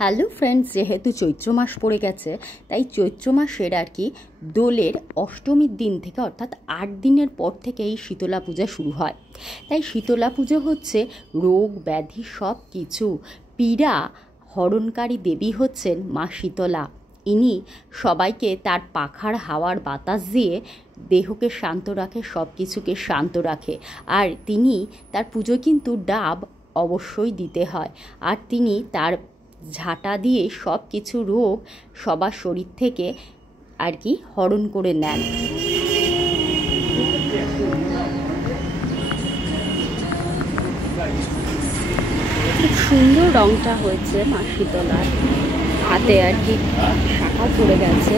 Hello friends, যেহেতু চৈত্র মাস পড়ে গেছে তাই চৈত্র মাসের আর কি দোলের অষ্টমীর দিন থেকে অর্থাৎ 8 দিনের পর থেকে এই শীতলা পূজা শুরু হয়। তাই শীতলা পুজো হচ্ছে রোগ ব্যাধি সব কিছু পীড়া হরণকারী দেবী হচ্ছেন মা শীতলা। ইনি সবাইকে তার পাখার হাওয়ার বাতাস দিয়ে দেহকে শান্ত রাখে, সব কিছুকে শান্ত রাখে। আর তিনি তার পুজো কিন্তু ডাব অবশ্যই দিতে হয়। আর তিনি তার ঝাঁটা দিয়ে সব কিছু রোগ সবার শরীর থেকে আর কি হরণ করে নেন। খুব সুন্দর রংটা হয়েছে মা শীতলার হাতে, আর কি শাখা পড়ে গেছে।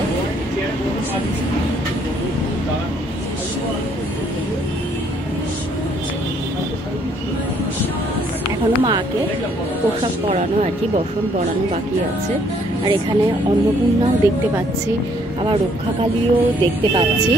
এখনো মাকে পোশাক পরানো আর কি বসন পরানো বাকি আছে। আর এখানে অন্নপূর্ণাও দেখতে পাচ্ছি, আবার রক্ষাকালীও দেখতে পাচ্ছি।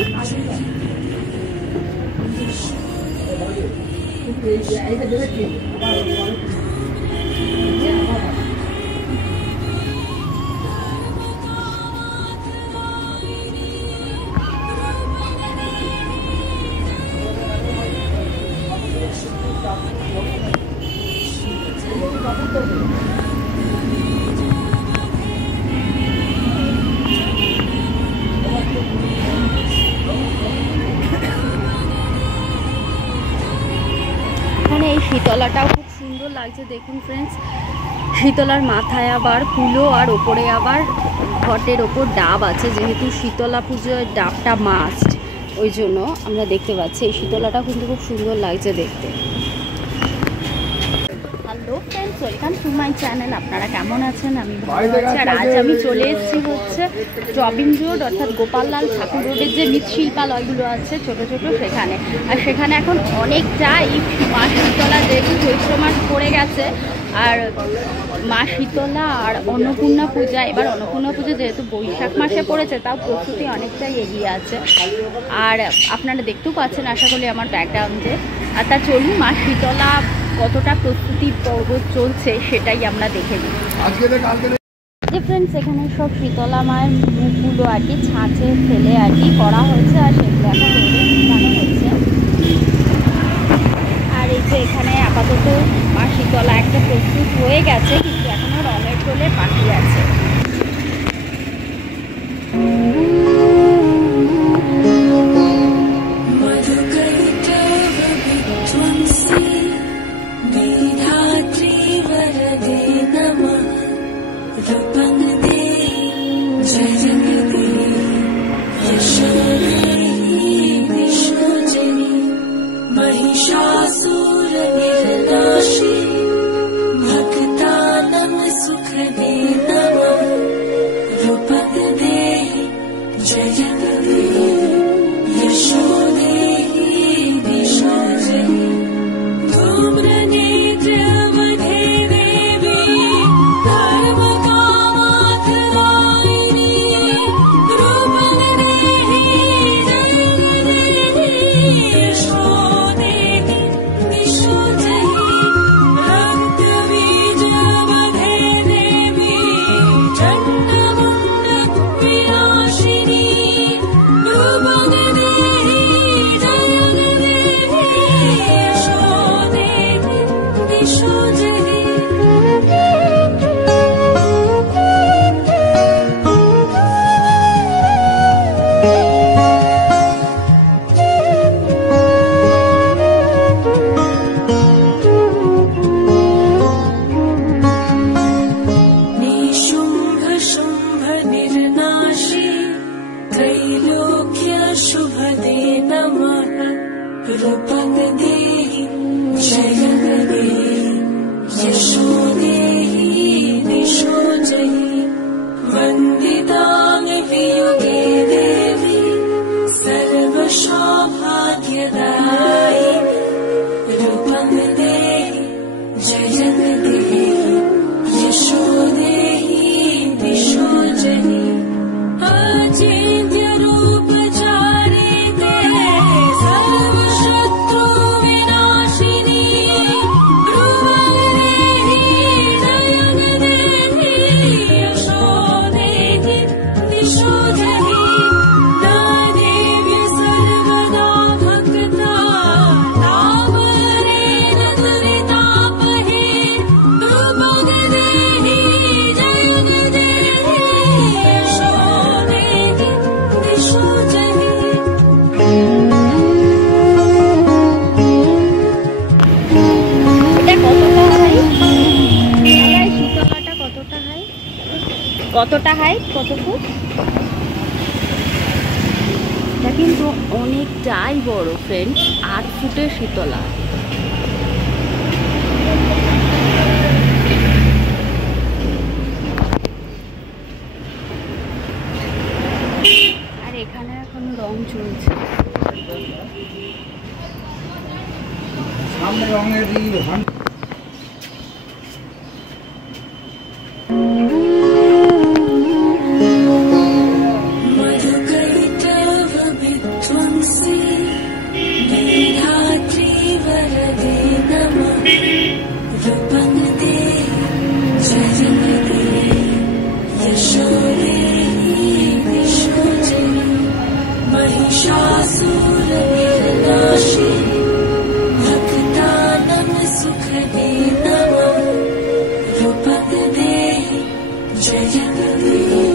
এখানে এই শীতলাটাও খুব সুন্দর লাগছে, দেখুন ফ্রেন্ডস। শীতলার মাথায় আবার কুলো আর ওপরে আবার ঘটের ওপর ডাব আছে, যেহেতু শীতলা পুজোয় ডাবটা মাস্ট, ওই জন্য আমরা দেখতে পাচ্ছি। এই শীতলাটা কিন্তু খুব সুন্দর লাগছে দেখতে। Hello friends, welcome to my channel. আপনারা কেমন আছেন? আমি ভালো আছি। আর আজ আমি চলে এসেছি হচ্ছে জবিন রোড অর্থাৎ গোপাললাল ঠাকুর রোডের যে মৃৎশিল্পালয়গুলো আছে ছোট ছোট, সেখানে। আর সেখানে এখন অনেকটাই মা শীতলা, যেহেতু চৈত্র মাস পড়ে গেছে, আর মা শীতলা আর অন্নপূর্ণা পূজা, এবার অন্নপূর্ণা পূজা যেহেতু বৈশাখ মাসে পড়েছে, তাও প্রস্তুতি অনেকটাই এগিয়ে আছে। আর আপনারা দেখতেও পাচ্ছেন আশা করি আমার ব্যাকগ্রাউন্ডে। আর তা চলুন মা শীতলা কতটা প্রস্তুতি পর্ব চলছে সেটাই আমরা দেখে নিই। যে ফ্রেন্ডস, এখানে সব শীতলা মায়ের মুখগুলো আর কি ছাঁচে ফেলে আর কি করা হয়েছে, আর সেগুলো এখন রোদে শুকানো হচ্ছে। আর এই যে এখানে আপাতত মা শীতলা একটা প্রস্তুত হয়ে গেছে, কিন্তু এখনও রঙের তোলে বাকি আছে। কতটা হাইট, কত ফুট? এটা কিন্তু অনেকটাই বড় ফ্রেন্ড, 8 ফুটের শীতলা। আর এখানে এখন রং চলছে। जय जगदीश।